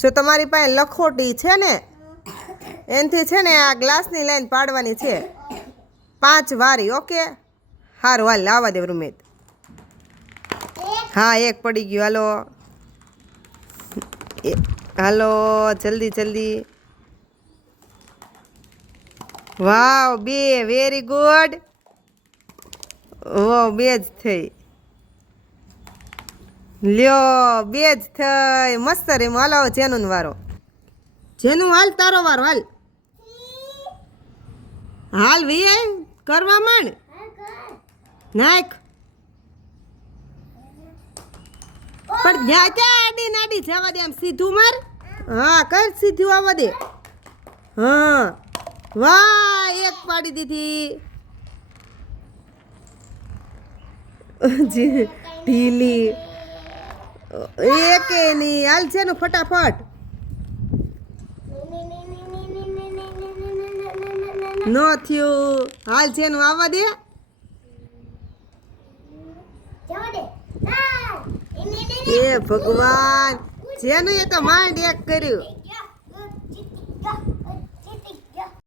જો તમારી પાસે લખોટી છે ને એનથી છે ને આ ગ્લાસની લાઈન પાડવાની છે 5 વારી. ઓકે સારું હાલ આવવા દે રૂમેત. હા એક પડી ગયું. હાલો હાલો જલ્દી જલ્દી. વાવ 2 વેરી ગુડ. ઓ 2 જ થઈ. લ્યો 2 જ થઈ. મસ્ત રે. હાલો જેનું વારો. જેનું હાલ તારો વારો હાલ. હાલ વી કરવા માંડ. નાખ પણ જ્યાં ત્યાં આડી નાડી જવા દે. આમ સીધું માર. હા કર સીધું આવવા દે. હા વાહ એક પાડી દીધી. ઢીલી એકે નહીં. હાલ છે નું ફટાફટ. ન થયું. હાલ છે નું આવવા દે. એ ભગવાન જેનું એ તો માંડ એક કર્યું.